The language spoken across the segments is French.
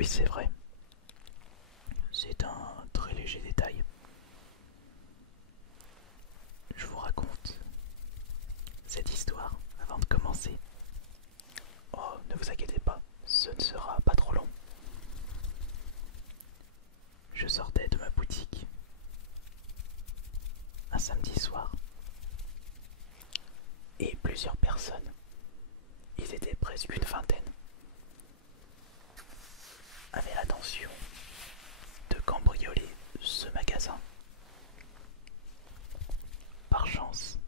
Oui, c'est vrai. C'est un très léger détail. Je vous raconte cette histoire avant de commencer. Oh, ne vous inquiétez pas, ce ne sera pas trop long. Je sortais de ma boutique un samedi soir et plusieurs personnes, ils étaient presque une vingtaine, avaient l'intention de cambrioler ce magasin. Par chance,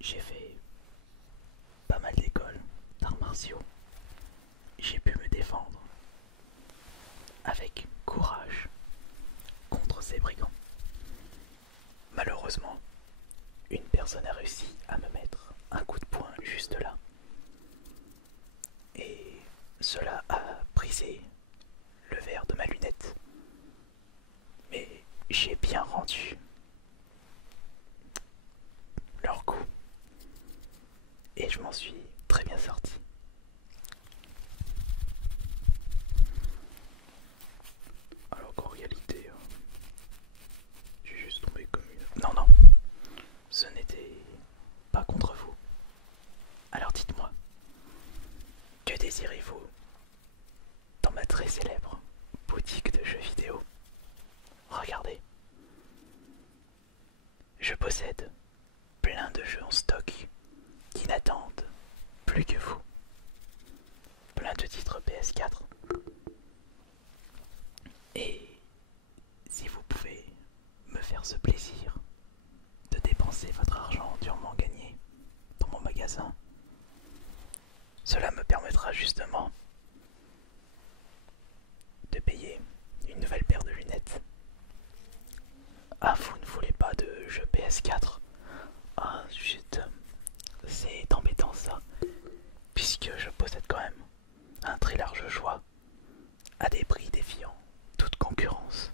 j'ai fait pas mal d'écoles d'arts martiaux. J'ai pu me défendre avec courage contre ces brigands. Malheureusement, une personne a réussi à me mettre un coup de poing juste là. Et cela a brisé le verre de ma lunette. Mais j'ai bien rendu leur coup. Et je m'en suis très bien sorti. Alors qu'en réalité, j'ai juste tombé comme une... Non, non, ce n'était pas contre vous. Alors dites-moi, que désirez-vous dans ma très célèbre boutique de jeux vidéo? Regardez, je possède plein de jeux en stock qui n'attendent plus que vous. Plein de titres PS4. Et si vous pouvez me faire ce plaisir de dépenser votre argent durement gagné dans mon magasin, cela me permettra justement de payer une nouvelle paire de lunettes. Ah, vous ne voulez pas de jeu PS4? Ah, zut, c'est embêtant ça, puisque je possède quand même un très large choix à des prix défiant toute concurrence.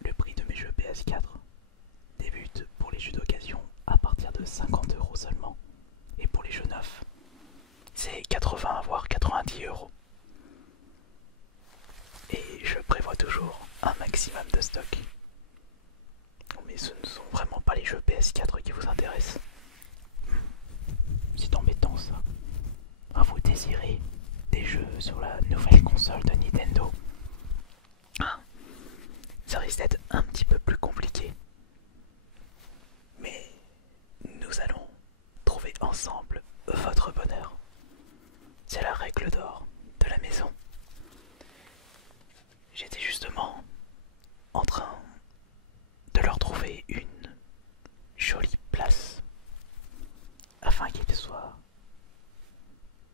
Le prix de mes jeux PS4 débute pour les jeux d'occasion à partir de 50 € seulement, et pour les jeux neufs, c'est 80 voire 90 €. Et je prévois toujours un maximum de stock. Mais ce ne sont vraiment pas les jeux PS4 qui vous intéressent. C'est embêtant ça. Ah, vous désirez des jeux sur la nouvelle console de Nintendo? Ah, ça risque d'être un petit peu plus compliqué. Mais nous allons trouver ensemble votre bonheur. C'est la règle d'or de la maison. J'étais justement en train de leur trouver une jolie place afin qu'ils soient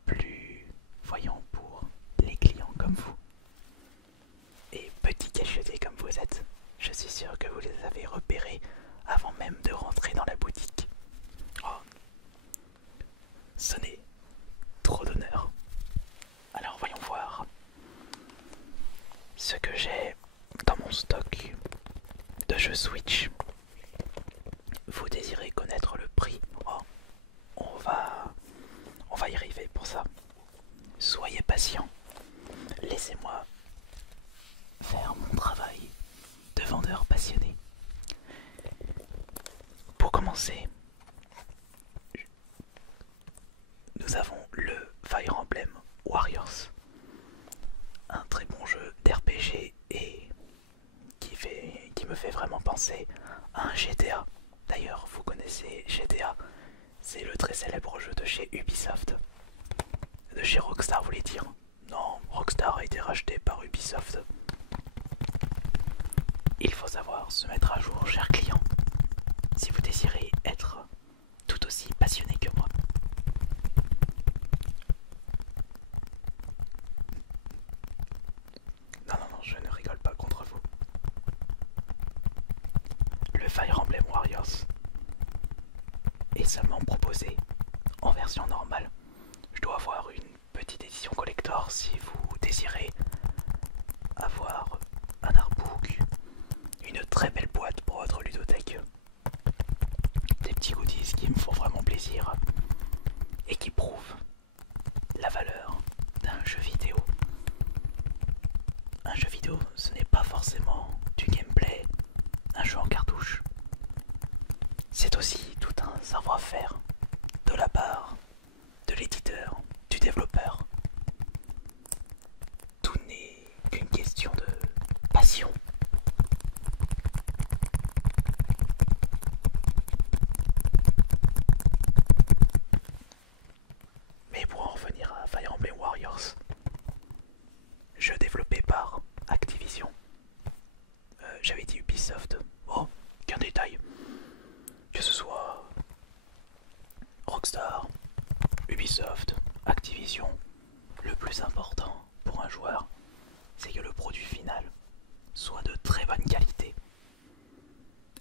plus voyants pour les clients comme vous. Et petits cachetés comme vous êtes, je suis sûr que vous les avez repérés avant même de rentrer dans la boutique. Oh, ce n'est trop d'honneur. Alors voyons voir ce que j'ai dans mon stock de jeux Switch. Vous désirez connaître le prix? Oh, on va y arriver pour ça. Soyez patient. Laissez-moi faire mon travail de vendeur passionné. Pour commencer, nous avons le Fire Emblem Warriors. Un très bon jeu d'RPG et qui me fait vraiment penser à un GTA. D'ailleurs, vous connaissez GTA, c'est le très célèbre jeu de chez Ubisoft. De chez Rockstar, vous voulez dire? Non, Rockstar a été racheté par Ubisoft. Il faut savoir se mettre à jour, chers clients, si vous désirez être tout aussi passionné que moi. Non, non, non, je ne rigole pas contre vous. Le Fire Emblem Warriors est seulement proposé en version normale. Je dois avoir une petite édition collector si vous désirez avoir un artbook, une très belle boîte pour votre ludothèque, des petits goodies qui me font vraiment plaisir et qui prouvent la valeur faire de la part de l'éditeur, du développeur. Tout n'est qu'une question de passion. Mais pour en revenir à Fire Emblem Warriors, jeu développé par Activision. J'avais dit Ubisoft. Oh, qu'un détail. Que ce soit Rockstar, Ubisoft, Activision, le plus important pour un joueur, c'est que le produit final soit de très bonne qualité.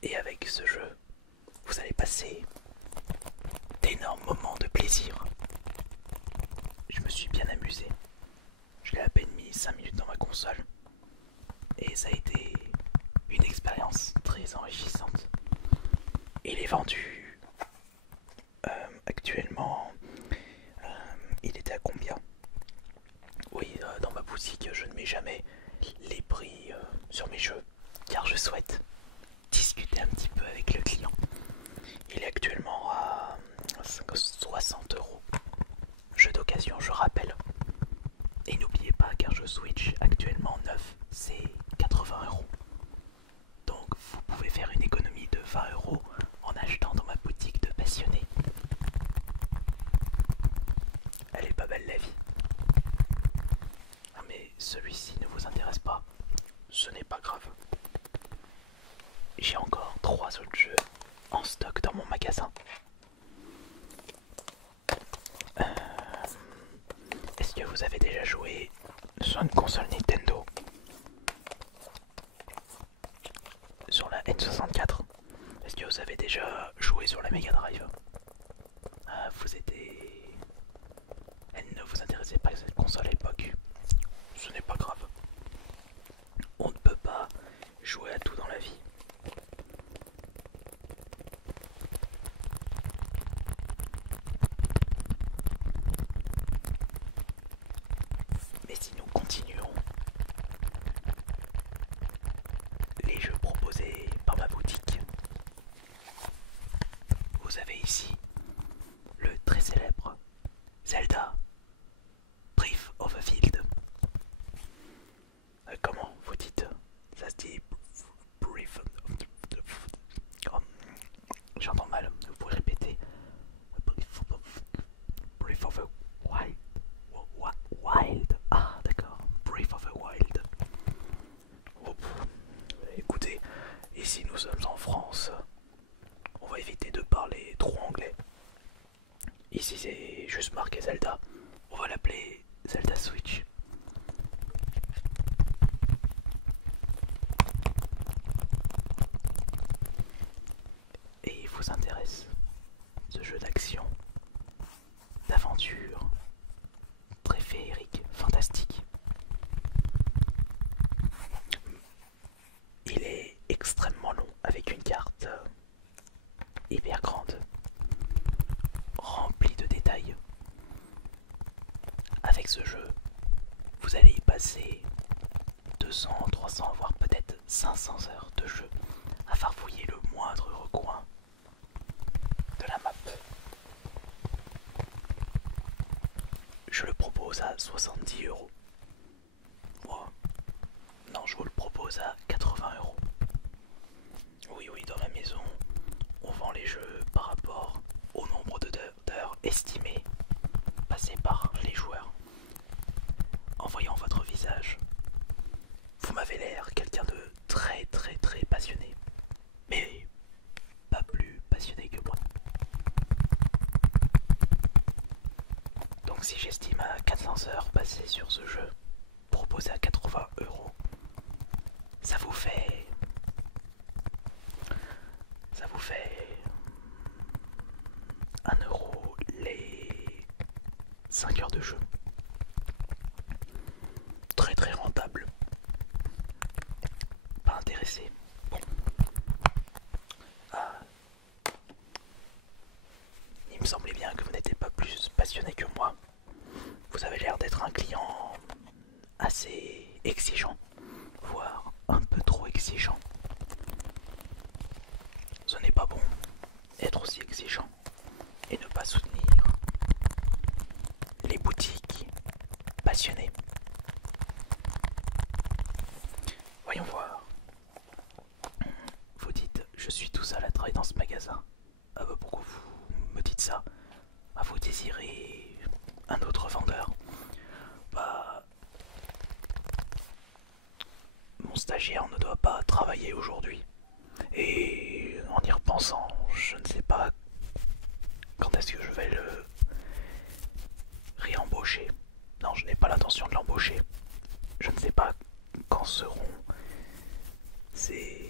Et avec ce jeu, vous allez passer d'énormes moments de plaisir. Je me suis bien amusé. Je l'ai à peine mis 5 minutes dans ma console. Et ça a été une expérience très enrichissante. Il est vendu actuellement. Il était à combien? Oui, dans ma boutique, je ne mets jamais les prix sur mes jeux, car je souhaite discuter un petit peu avec le client. Il est actuellement à 60 €. Jeu d'occasion, je rappelle. Et n'oubliez pas qu'un jeu Switch actuellement neuf, c'est 80 €. Donc vous pouvez faire une économie de 20 € en achetant dans ma boutique de passionnés. Elle est pas belle la vie. Ah mais celui-ci ne vous intéresse pas, ce n'est pas grave. J'ai encore 3 autres jeux en stock dans mon magasin. Est-ce que vous avez déjà joué sur une console Nintendo? Sur la N64? Est-ce que vous avez déjà joué sur la Mega Drive? Elle ne vous intéressait pas cette console à l'époque. Ce n'est pas grave. On ne peut pas jouer à tout dans la vie. Mais si nous continuons, les jeux proposés par ma boutique, vous avez ici le très célèbre Zelda Breath of the Wild. Comment vous dites? Ça se dit Breath of the... Oh, j'entends mal, vous pouvez répéter. Breath of the Wild. Wild. Ah d'accord, Breath of the Wild. Oh, écoutez, ici nous sommes en France. On va éviter de parler trop anglais. Ici c'est juste marqué Zelda. On va l'appeler Zelda Switch. Et il vous intéresse ce jeu d'action, d'aventure, très féerique, fantastique. Il est extrêmement long avec une carte hyper grande, remplie de détails. Avec ce jeu, vous allez y passer 200, 300, voire peut-être 500 heures de jeu à farfouiller le moindre recoin de la map. Je le propose à 70 €. Moi, non, je vous le propose à 80 €. Oui, oui, dans ma maison, on vend les jeux par rapport au nombre d'heures estimées passées par les joueurs. En voyant votre visage, vous m'avez l'air quelqu'un de très très très passionné, mais pas plus passionné que moi. Donc si j'estime à 400 heures passées sur ce jeu, proposé à 80 €, ça vous fait 1 € les 5 heures de jeu. Très très rentable. Pas intéressé. Bon. Ah. Il me semblait bien que vous n'étiez pas plus passionné que moi. Vous avez l'air d'être un client assez exigeant, voire un peu trop exigeant. Ce n'est pas bon, être aussi exigeant. on ne doit pas travailler aujourd'hui. Et en y repensant, je ne sais pas quand est-ce que je vais le réembaucher. Non, je n'ai pas l'intention de l'embaucher. Je ne sais pas quand seront ces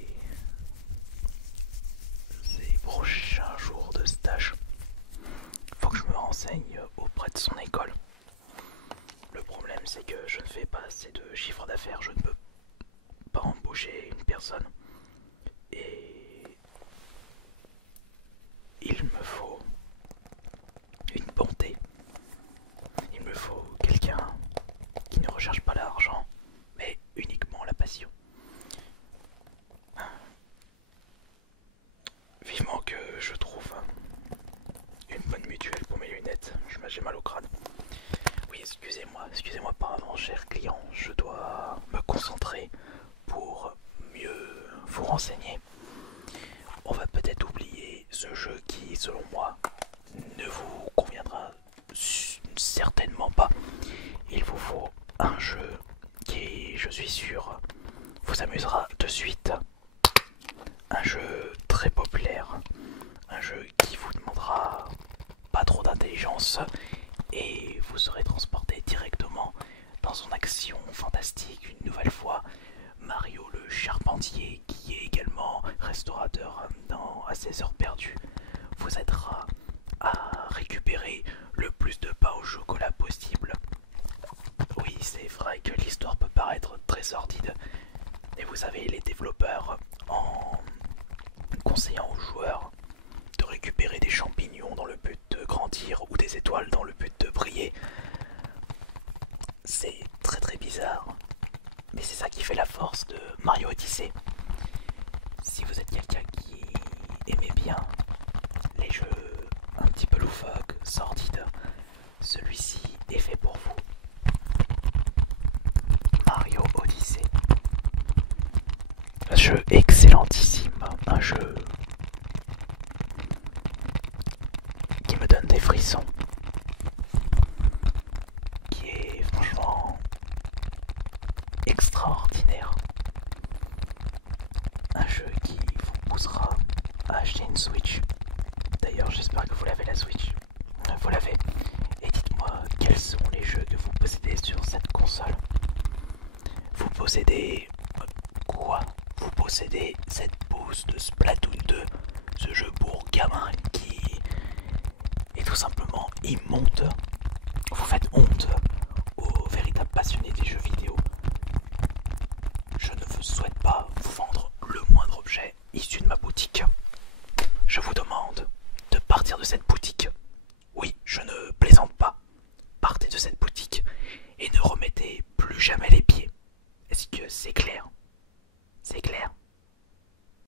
prochains jours de stage. Faut que je me renseigne auprès de son école. Le problème, c'est que je ne fais pas assez de chiffre d'affaires. Je ne peux pas embaucher une personne. Et il me faut une bonté. Il me faut quelqu'un qui ne recherche pas l'argent, mais uniquement la passion. Vivement que je trouve une bonne mutuelle pour mes lunettes. J'ai mal au crâne. Oui, excusez-moi par avance, cher client. Je dois me concentrer pour mieux vous renseigner. On va peut-être oublier ce jeu qui, selon moi, ne vous conviendra certainement pas. Il vous faut un jeu qui, je suis sûr, vous amusera de suite. Un jeu très populaire, un jeu qui vous demandera pas trop d'intelligence et vous serez transporté directement dans son action fantastique. Une nouvelle fois, Mario le Charpentier, qui est également restaurateur à ses heures perdues, vous aidera à récupérer le plus de pain au chocolat possible. Oui, c'est vrai que l'histoire peut paraître très sordide, mais vous savez, les développeurs, en conseillant aux joueurs de récupérer des champignons dans le but de grandir ou des étoiles dans le but de briller, c'est très très bizarre, mais c'est ça qui fait la force de Mario Odyssey. Si vous êtes quelqu'un qui aimait bien les jeux un petit peu loufoques, sordides, celui-ci est fait pour vous. Mario Odyssey. Un jeu excellentissime, un jeu qui me donne des frissons, qui est franchement extraordinaire. Un jeu qui vous poussera à acheter une Switch. D'ailleurs, j'espère que vous l'avez, la Switch. Vous l'avez. Et dites-moi quels sont les jeux que vous possédez sur cette console. Vous possédez quoi? Vous possédez cette bouse de Splatoon 2, ce jeu pour gamins qui est tout simplement immonde. Vous faites honte aux véritables passionnés des jeux vidéo. Je ne vous souhaite pas vous vendre le moindre objet issu de ma boutique. Je vous demande de partir de cette boutique. Oui, je ne plaisante pas. Partez de cette boutique et ne remettez plus jamais les pieds. Est-ce que c'est clair?